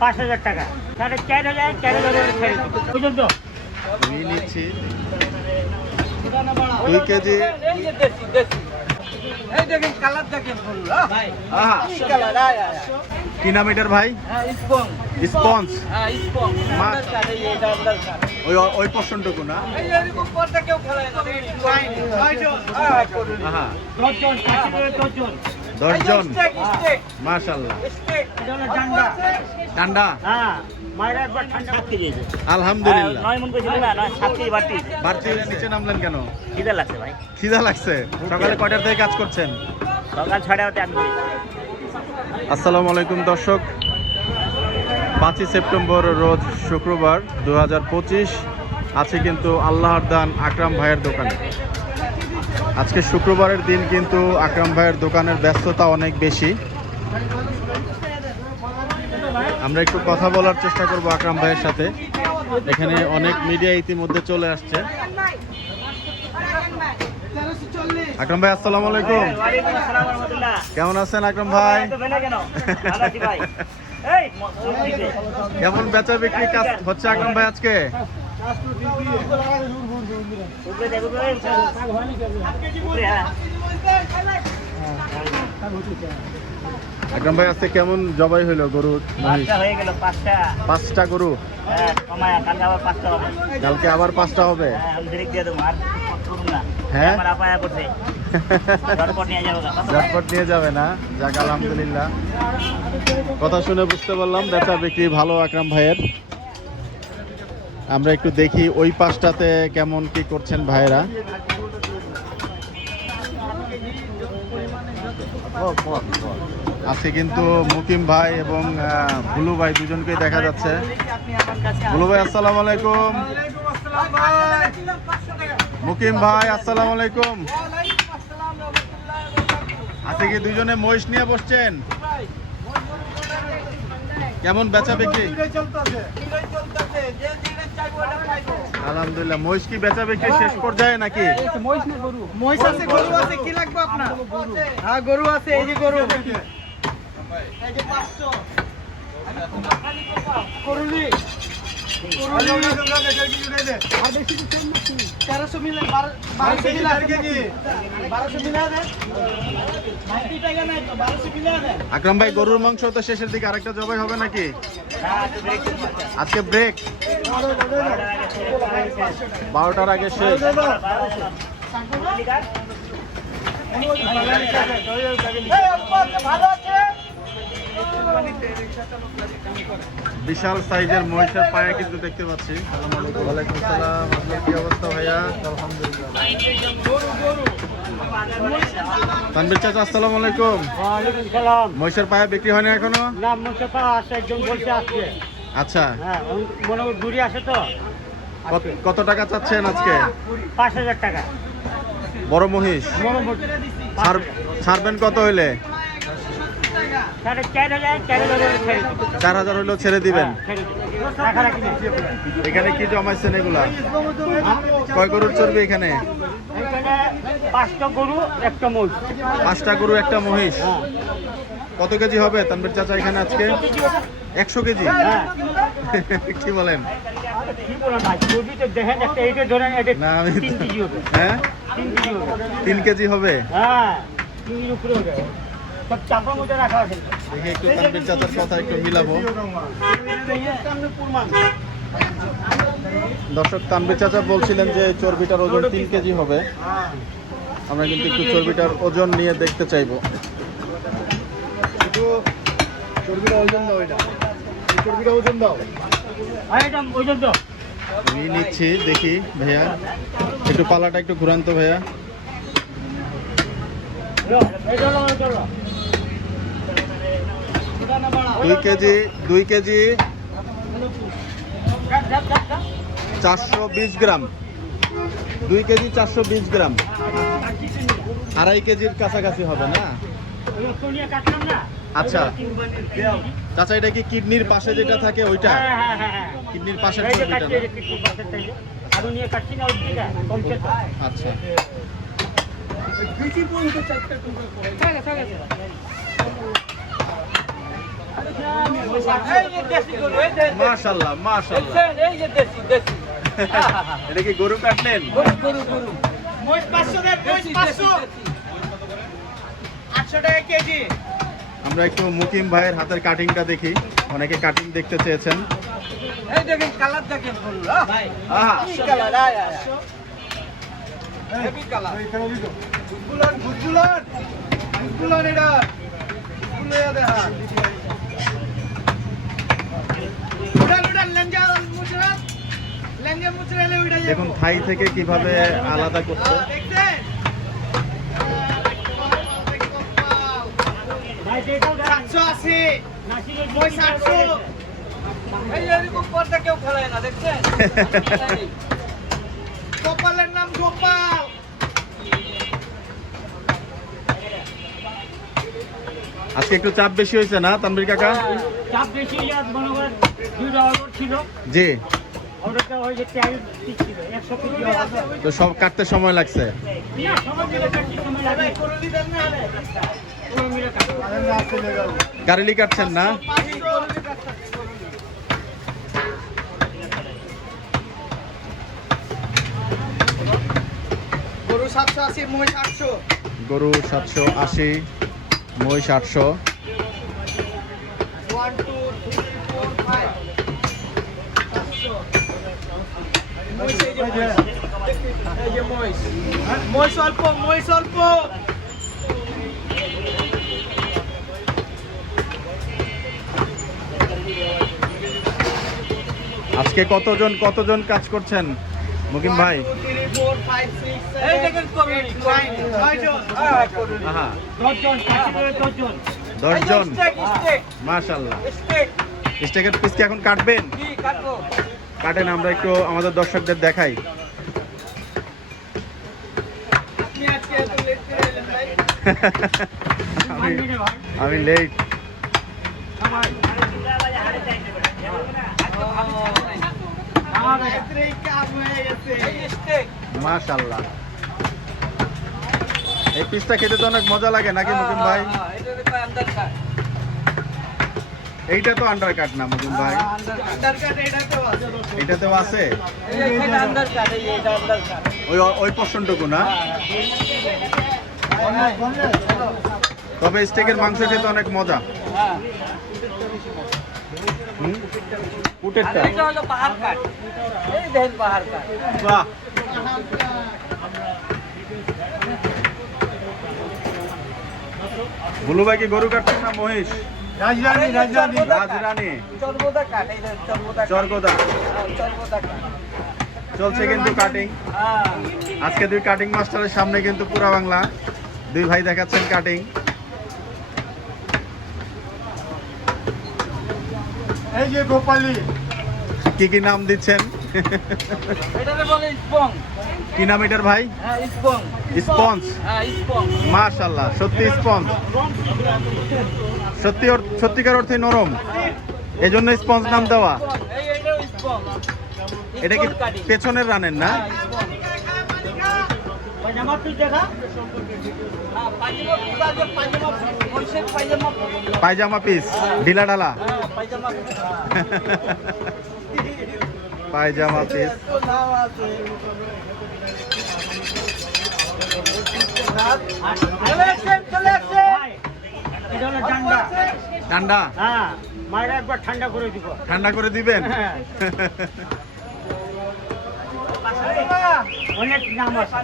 5,000 টাকা 4,500 4,000 পর্যন্ত আমি নিচ্ছি 2 কেজি। এই দেখেন কালার দেখেন ভাই আহা, কি কালার কি নাম এটার ভাই? Sponge sponge. স্পঞ্জ মাছ। এটা আপনার ওই পোর্শনটুকু না? এই এরকম পর্দা কেউ খেলায় না আহা, 10 জন 10 জন। স্টেক মাশাআল্লাহ। স্টেক ঠান্ডা ঠান্ডা হ্যাঁ মায়ের একবার ঠান্ডা 7 কেজি আলহামদুলিল্লাহ। 9 মন কইছিল না 7 কেজি বাড়তি বাড়তি হয়ে নিচে নামলেন কেন? খিদে লাগছে ভাই খিদা লাগছে? সকালে কয়টার থেকে কাজ করছেন? সকাল 6:30 আমি করি। আসসালামু আলাইকুম দর্শক, 5ই সেপ্টেম্বর রোজ শুক্রবার 2025 আছে কিন্তু আল্লাহর দান আকরাম ভাইয়ের দোকানে। আজকে শুক্রবারের দিন কিন্তু আকরাম ভাইয়ের দোকানের ব্যস্ততা অনেক বেশি। আমরা একটু কথা বলার চেষ্টা করব আকরাম ভাইয়ের সাথে। এখানে অনেক মিডিয়া ইতিমধ্যে চলে আসছে। আকরাম ভাই আসসালামু আলাইকুম। ওয়ালাইকুম আসসালাম ওয়া রাহমাতুল্লাহ। কেমন আছেন আকরাম ভাই? তো বেলা কেন ভালো আছি ভাই এই দিতে কেমন বেচা বিক্রি কাজ হচ্ছে আকরাম ভাই আজকে? উপরে দেখো উপরে হ্যাঁ আকরাম ভাই আজকে কেমন জবাই হইলো গরু? পাঁচটা হয়ে গেল 5টা 5টা গরু। হ্যাঁ কমায়া কালকে আবার 5টা হবে কালকে আবার 5টা হবে। হ্যাঁ আমি direct দিয়ে দেবো আর করুন না হ্যাঁ? আমার আপায়া করছে ঝটপট নিয়ে যাবো ঝটপট নিয়ে যাবে না? যাক আলহামদুলিল্লাহ, কথা শুনে বুঝতে পারলাম বেচা বিক্রি ভালো আকরাম ভাইয়ের। আমরা একটু দেখি ওই পাশটাতে কেমন কি করছেন ভাইয়েরা। আজকে কিন্তু মুকিম ভাই এবং ভুলু ভাই দুজনকেই দেখা যাচ্ছে। ভুলু ভাই আসসালামু আলাইকুম। মুকিম ভাই আসসালামু আলাইকুম। আজকে কি দুইজনে মহিষ নিয়ে বসছেন? কেমন বেচা বিক্রি? আলহামদুলিল্লাহ। মহিষ কি বেচা বিক্রি শেষ পর্যায়ে নাকি? মহিষ আছে, গরু আছে, কি লাগবে আপনার? হ্যাঁ গরু আছে, এই যে গরু এই যে 500 করুলি তেরোশো মিলে 1200 মিলে 1200 মিলে দেন 90 টাকা নাই তো 1200 মিলে দেন। আকরাম ভাই গরুর মাংস তো শেষের দিকে আরেকটা জবাই হবে নাকি? আজকে ব্রেক 12টার আগে শেষ। ভালো আছে বিশাল সাইজের মহিষের পায়া কিন্তু দেখতে পাচ্ছি। ওয়ালাইকুম আসসালাম। আপনার কি অবস্থা ভাইয়া? আলহামদুলিল্লাহ। তানভীর চাচা আসসালামু আলাইকুম। ওয়ালাইকুম সালাম মহিষের পায়া বিক্রি হয়নি এখনো? না মুস্তফা আসে একজন বলছে আজকে আচ্ছা, হ্যাঁ মনে করি ঘুরে আসে তো কত টাকা চাচ্ছেন আজকে? 5,000 টাকা বড় মহিষ ছাড়বেন কত হইলে? 4,500 4,000 হইলেও ছেড়ে দিবেন। রাখারাখি নেই। এখানে কি জমাইছেন এগুলা? কয় গরুর চর্বি এখানে? এখানে 5টা গরু একটা মহিষ 5টা গরু একটা মহিষ। কত কেজি হবে তানভীর চাচা এখানে আজকে? 100 কেজি? হ্যাঁ কি বলেন? কি বলেন ভাই চর্বি তো দেখেন একটা এইটা ধরেন এটা না আমি 3 কেজি হবে হ্যাঁ 3 কেজি হবে 3 কেজি হবে। হ্যাঁ 3 কেজির উপরে হবে সব চাপার মধ্যে রাখা আছে দেখি একটু তানভীর চাচার কথা একটু মিলাবো। দর্শক তানভীর চাচা বলছিলেন যে চর্বিটার ওজন 3 কেজি হবে। আমরা কিন্তু একটু চর্বিটার ওজন নিয়ে দেখতে চাইবো। চর্বিটা ওজন দাও, এটা চর্বিটা ওজন দাও। আর এটা ওজন তো আমি নিচ্ছি, দেখি ভাইয়া একটু পালাটা একটু ঘুরান তো ভাইয়া। এটা হলো 2 কেজি 420 গ্রাম। 2 কেজি 420 গ্রাম, 2.5 কেজির কাছাকাছি হবে না? আচ্ছা চাচা, এটা কি কিডনির পাশে যেটা থাকে ওইটা? কিডনির পাশের চর্বিটা না? আচ্ছা, এই যে দেশি গরু, এই যে মাশাআল্লাহ মাশাআল্লাহ। দেখছেন, এই যে দেশি দেশি। এটা কি গরু কাটলেন? গরু গরু গরু। মহিষ 500 দেন, মহিষ দেশি, 500। দেশি। 800 টাকা কেজি। আমরা একটু মুকিম ভাইয়ের হাতের কাটিংটা দেখি, অনেকে কাটিং দেখতে চেয়েছেন। এই দেখেন কালার দেখেন গরু, হ্যাঁ? ভাই, আহা, কি কালার, আয়, আয়, আয়। Heavy colour. গুলগুলান, গুলগুলান। গুলগুলান এটা। গুলগুলা দেখা। উড়ান, উড়ান, লেঞ্জা মুচড়া। লেঞ্জা মুচড়ালে উড়ে যাবো। দেখুন থাই থেকে কিভাবে আলাদা করছে। দেখছেন? ভাই, যেটাও 780, মহিষ 800। এই এরকম পর্দা কেউ খেলায় না, দেখছেন? এই, গোপালের নাম গোপাল। আজকে একটু চাপ বেশি হয়েছে না তানভীর কাকা? চাপ বেশি মনে করেন 2টা অর্ডার ছিল। জি, অর্ডারটা হয়েছে 4 পিস ছিল, 100 পিস অর্ডার। তো সব কাটতে সময় লাগছে। না, সবাই মিলে কাটছি, সময় লাগে। পুরো মিলে কাটছি। গাড়িলি কাটছেন না? গরু 780, মহিষ 800। গরু 780, মহিষ 800। 1 2 3 4 5 700। মহিষ এই যে মহিষ। এই যে মহিষ। মহিষ অল্প, মহিষ অল্প। আজকে কতজন কাজ করছেন মুকিম ভাই? 1 2 3 4 5 6 7 এই দেখেন কবি, 9 জন। হ্যাঁ, করুন। আহা, 10 জন, 10 জন। 10 জন। স্টেক, স্টেক, মাশাআল্লাহ। স্টেক। স্টেকের পিস কি এখন কাটবেন? কি কাটবো? কাটেন, আমরা একটু আমাদের দর্শকদের দেখাই। আপনি আজকে এত লেট করে এলেন ভাই? আমি লেট। রাত্রেই কাজ হয়ে গেছে। এই স্টেক। মাশাআল্লাহ। এই পিসটা খেতে তো অনেক মজা লাগে নাকি মুকিম ভাই? হ্যাঁ, এটা দেখো আন্দার কাট। এইটা তো আন্ডার কাট না মুকিম ভাই? আধার কার্ড এটাতেও আছে। এটাতেও আছে? এই যে এখানে আন্দার কাট, এই যে এটা আন্দার কাট। ওই পোর্শনটুকু না? তবে স্টেকের মাংস খেতে অনেক মজা। হ্যাঁ। হুম? আর উটেরটা? এটা হলো পাহাড় কাট। এই দেখেন পাহাড় কাট। বাহ, বুলু ভাই কি গরু কাটছেন না মহিষ? রাজরানী, রাজরানী। রাজরানী চর্বদা কাট, এই দেখেন চর্বদা কাট। চরগোদা হ্যাঁ, চর্বদা কাট। চলছে কিন্তু কাটিং। হ্যাঁ। আজকে দুই কাটিং মাস্টারের সামনে কিন্তু পুরা বাংলা দুই ভাই দেখাচ্ছেন কাটিং। এই যে গোপালী। কি কি নাম দিচ্ছেন? এটাকে বলে স্পং। কি নাম এটার ভাই? হ্যাঁ, স্পং। স্পঞ্জ। হ্যাঁ, স্পং। মাশাআল্লাহ, সত্যি স্পঞ্জ। সত্যিকার অর্থে নরম, এজন্য স্পঞ্জ নাম দেওয়া। এই এটাও স্পং। এটা কি স্পং কাটিং। পেছনের রানের না? হ্যাঁ, স্পং। পায়জামা পিস দেখা। হ্যাঁ, পায়জামা পিস আছে, পায়জামা পিস। মহিষের পায়জামা পিস। পায়জামা পিস ঢিলা ঢালা। হ্যাঁ, পায়জামা পিস। পায়জামা পিস। চলে আসছেন, চলে আসছেন। ভাই, এটা হলো ডান্ডা। ঠান্ডা হ্যাঁ, মায়েরা একবার ঠান্ডা করে দিব। ঠান্ডা করে দিবেন? হ্যাঁ। অনেক নাম আছে।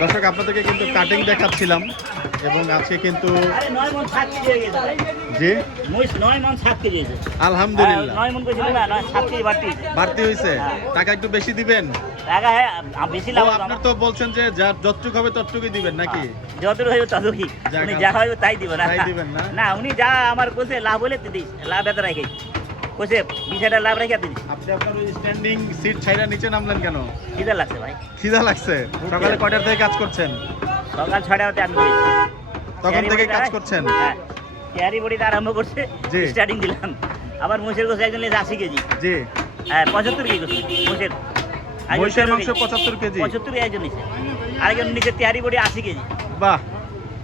দর্শক আপনাদেরকে কিন্তু কাটিং দেখাচ্ছিলাম এবং আজকে কিন্তু 9 মণ 7 কেজি হয়ে গেছে। জি মহিষ 9 মণ 7 কেজি হয়েছে। আলহামদুলিল্লাহ 9 মণ কইছিল না, 7 কেজি বাড়তি হয়েছে। বাড়তি হয়েছে। টাকা একটু বেশি দিবেন? টাকা হ্যাঁ বেশি ও, লাভ আপনার তো বলছেন যে যা যতটুকু হবে ততটুকুই দিবেন নাকি? যতটুকু হইব ততটুকুই। যাক, উনি যা হইব তাই দিব না। তাই দিবেন না? না, উনি যা আমার কইছে লাভ হলে তো দিস, লাভ এত রাখি। কইছে 20 লাভ রাখি দিস। আপনি আপনার ওই স্ট্যান্ডিং সিট ছাইরা নিচে নামলেন কেন? খিদা লাগছে ভাই। খিদা লাগছে? সকালে কয়টার থেকে কাজ করছেন? সকাল 6টাতে আমি করি। তখন থেকে কাজ করছেন? হ্যাঁ। ক্যারি বডিতে আরম্ভ করছে, জি। স্টার্টিং দিলাম। আবার মহিষের গোছ একজন লেজ 80 কেজি। জি, হ্যাঁ, 75 কেজি গোছ মহিষের। মহিষের মাংস 75 কেজি। 75 একজন নিচে। আরেকজন নিচে তেহারি বডি 80 কেজি। বাহ,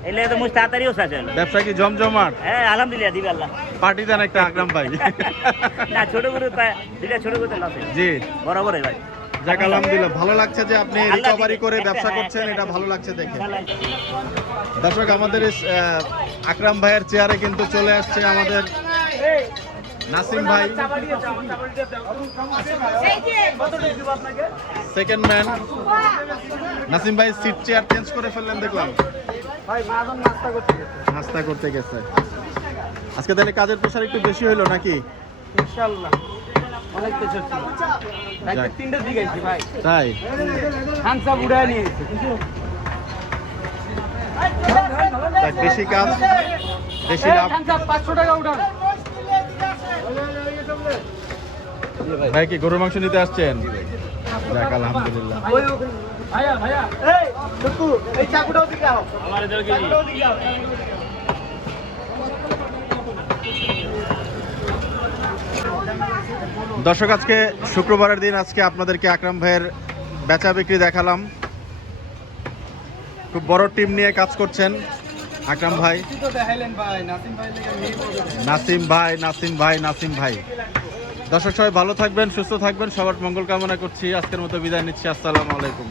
এলে তো মুখ তাড়াতাড়িও শেষ হলো। ব্যবসা কি জমজমাট? হ্যাঁ আলহামদুলিল্লাহ দিবে আল্লাহ। পার্টি দেন একটা আকরাম ভাই। না ছোট গরু দুইটা ছোট গরু আছে জি বরাবরই ভাই। যাক আলহামদুলিল্লাহ, ভালো লাগছে যে আপনি আল্লাহ রিকভারি দিবে। করে ব্যবসা করছেন, এটা ভালো লাগছে দেখে। দর্শক আমাদের এই, আকরাম ভাইয়ের চেয়ারে কিন্তু চলে আসছে আমাদের নাসিম ভাই, সেকেন্ড ম্যান। নাসিম ভাই সিট চেয়ার চেঞ্জ করে ফেললেন দেখলাম, ভাই মাজন নাস্তা করতে গেছে। নাস্তা করতে গেছে। আজকে তাহলে কাজের প্রেশার একটু বেশি হইলো নাকি? ইনশাআল্লাহ অনেক কিছু ছিল। ভাই যাক। 3টার দিকে আইছি ভাই। তাই হানসা বুড়ায় নিয়ে গেছে। যাক, বেশি কাজ বেশি লাভ। হানসা 500 টাকা উঠান। ভাই কি গরুর মাংস নিতে আসছেন? যাক আলহামদুলিল্লাহ। ভাইয়া ভাইয়া এই টুকু এই চাকুটাও দিকে আও। আমার এদিকে চাকুটাও দিকে আও। দর্শক আজকে শুক্রবারের দিন, আজকে আপনাদেরকে আকরাম ভাইয়ের বেচা বিক্রি দেখালাম। খুব বড় টিম নিয়ে কাজ করছেন আকরাম ভাই। কি তো দেখাইলেন ভাই নাসিম ভাই লেগে নিয়ে পড়ে। নাসিম ভাই, নাসিম ভাই, নাসিম ভাই। দর্শক সবাই ভালো থাকবেন, সুস্থ থাকবেন, সবার মঙ্গল কামনা করছি। আজকের মতো বিদায় নিচ্ছি। আসসালামু আলাইকুম।